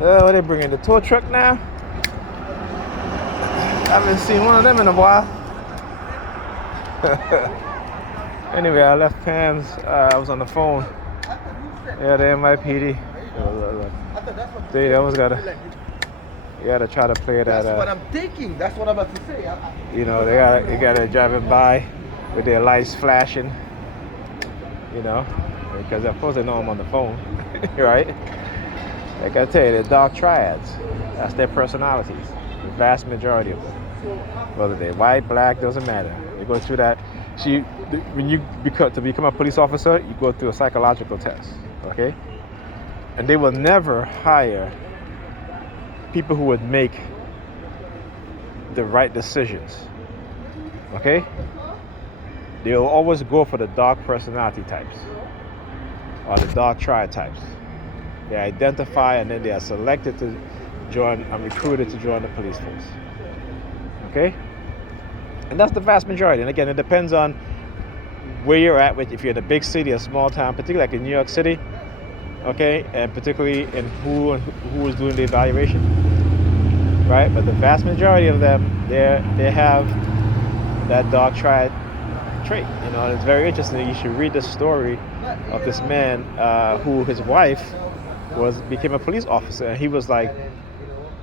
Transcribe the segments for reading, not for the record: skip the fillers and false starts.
Oh, they bringing the tow truck now. I haven't seen one of them in a while. Anyway, I left Pam's. I was on the phone. Yeah, the NYPD. They almost gotta. You gotta try to play that. That's what I'm thinking. That's what I'm about to say. You know, they gotta driving by with their lights flashing. You know, because of course they know I'm on the phone, right? Like I tell you, the dark triads. That's their personalities. The vast majority of them. Whether they're white, black, doesn't matter. They go through that. When you become a police officer, you go through a psychological test, okay? And they will never hire people who would make the right decisions, okay? They'll always go for the dark personality types or the dark triad types. They identify and then they are selected to join and recruited to join the police force, okay? And that's the vast majority. And again, it depends on where you're at, if you're in a big city, a small town, particularly like in New York City, okay, and particularly in who is doing the evaluation, right? But the vast majority of them, they have that dark triad trait, you know. And it's very interesting. You should read the story of this man who his wife became a police officer, and he was like,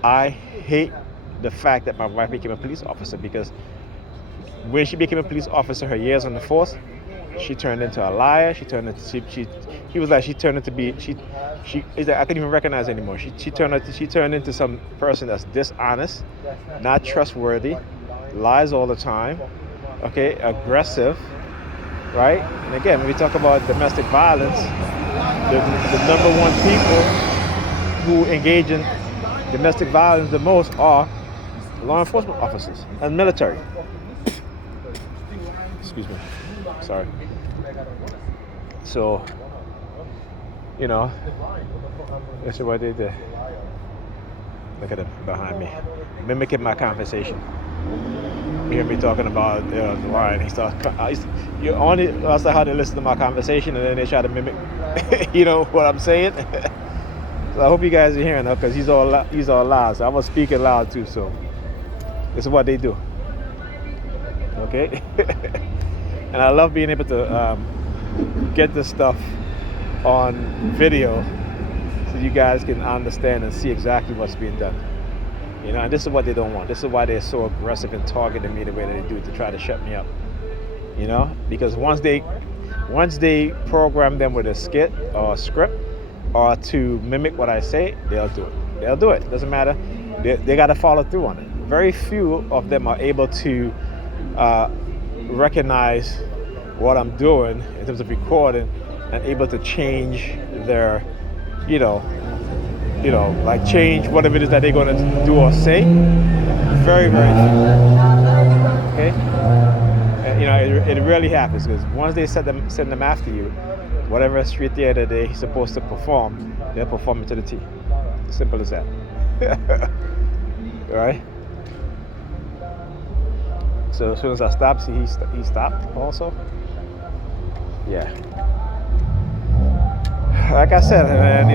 I hate the fact that my wife became a police officer, because when she became a police officer, her years on the force, she turned into a liar. He was like, she turned into he's like, I couldn't even recognize her anymore. She turned into some person that's dishonest, not trustworthy, lies all the time, okay, aggressive, right? And again, when we talk about domestic violence, the number one people who engage in domestic violence the most are law enforcement officers and military. Excuse me. Sorry. So, you know, that's what they did. Look at them behind me, mimicking my conversation. You hear me talking about the line. He starts. That's how they listen to my conversation, and then they try to mimic, you know what I'm saying. So I hope you guys are hearing that, because he's all loud. So I was speaking loud too. So this is what they do. Okay. And I love being able to get this stuff on video so you guys can understand and see exactly what's being done. You know, and this is what they don't want. This is why they're so aggressive in targeting me the way that they do, to try to shut me up. You know, because once they program them with a skit or a script or to mimic what I say, they'll do it. They'll do it. Doesn't matter. They got to follow through on it. Very few of them are able to recognize what I'm doing in terms of recording and able to change their, like change whatever it is that they're going to do or say. Very, very few. Okay? And, it really happens, because once they send them after you, whatever street theater they're supposed to perform, they'll perform it to the T. Simple as that. Right? So as soon as I stopped, see, he stopped also. Yeah. Like I said, man,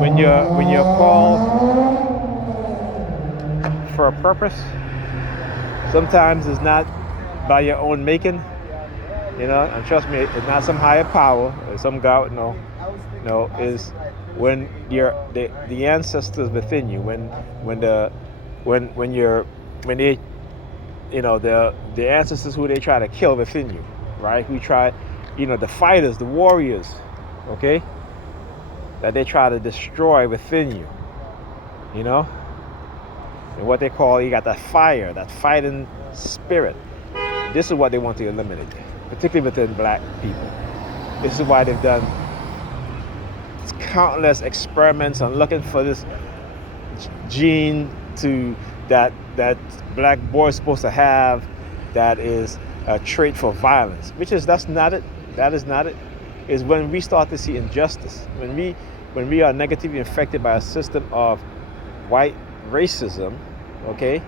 when you're called for a purpose, sometimes it's not by your own making, and trust me, it's not some higher power or some God. No, is when the ancestors within you, the ancestors who they try to kill within you, right? Who try, the fighters, the warriors, okay, that they try to destroy within you, and what they call, you got that fire, that fighting spirit. This is what they want to eliminate, particularly within black people. This is why they've done countless experiments on looking for this gene that black boy is supposed to have, that is a trait for violence, that's not it. That is not it. Is when we start to see injustice, when we are negatively affected by a system of white racism, okay?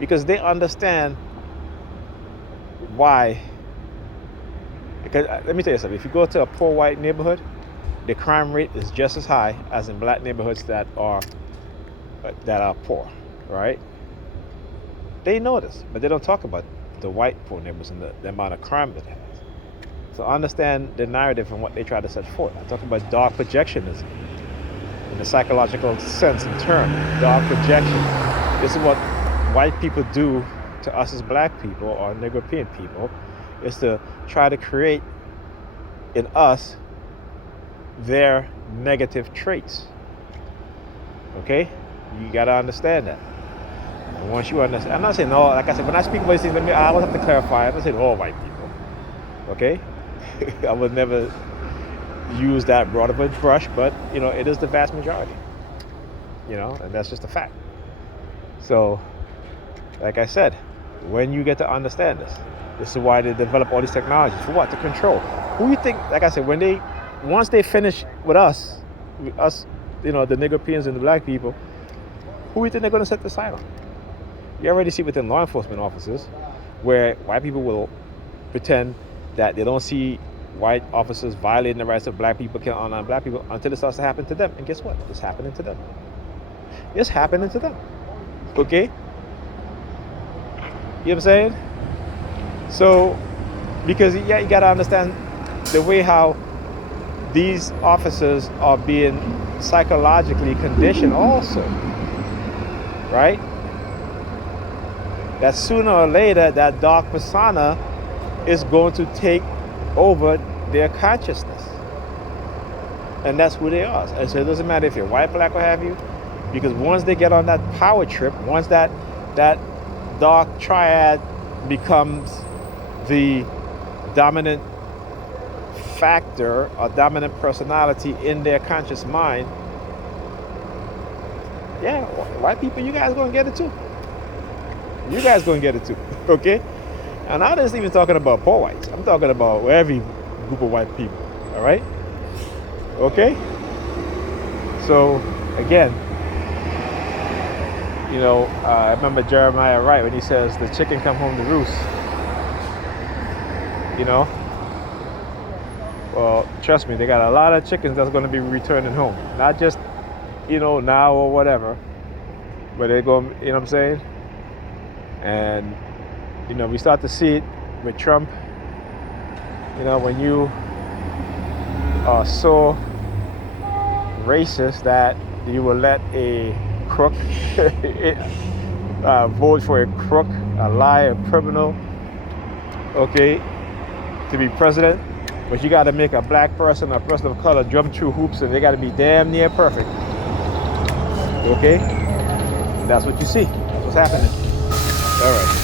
Because they understand why. Because let me tell you something. If you go to a poor white neighborhood, the crime rate is just as high as in black neighborhoods that are poor, right? They know this, but they don't talk about the white poor neighborhoods and the amount of crime it has. So understand the narrative and what they try to set forth. I talk about dark projectionism in the psychological sense and term. Dark projection. This is what white people do to us as black people or European people, is to try to create in us their negative traits. Okay? You gotta understand that. And once you understand, I'm not saying all, like I said, when I speak about these things, I always have to clarify, I'm not saying all white people. Okay? I would never use that broad of a brush, but it is the vast majority. And that's just a fact. So, like I said, when you get to understand this is why they develop all these technologies. For what? To control. Who you think, like I said, once they finish with us, the Nigerians and the black people, who do you think they're going to set the side on? You already see within law enforcement officers where white people will pretend that they don't see white officers violating the rights of black people, killing unarmed black people, until it starts to happen to them. And guess what? It's happening to them. It's happening to them. Okay? You know what I'm saying? So, because you got to understand the way how these officers are being psychologically conditioned also. Right? That sooner or later, that dark persona is going to take over their consciousness. And that's who they are. And so it doesn't matter if you're white, black, or have you, because once they get on that power trip, once that dark triad becomes the dominant factor or dominant personality in their conscious mind, yeah, white people, you guys gonna get it too. You guys gonna get it too, okay? And I'm not even talking about poor whites. I'm talking about every group of white people, all right? Okay? So, again, I remember Jeremiah Wright when he says, the chicken come home to roost. Well, trust me, they got a lot of chickens that's going to be returning home. Not just, now or whatever, but they're going, you know what I'm saying? And, we start to see it with Trump. When you are so racist that you will let a crook vote for a crook, a liar, a criminal, okay, to be president, but you got to make a black person or a person of color jump through hoops, and they got to be damn near perfect. Okay? That's what you see. That's what's happening. All right.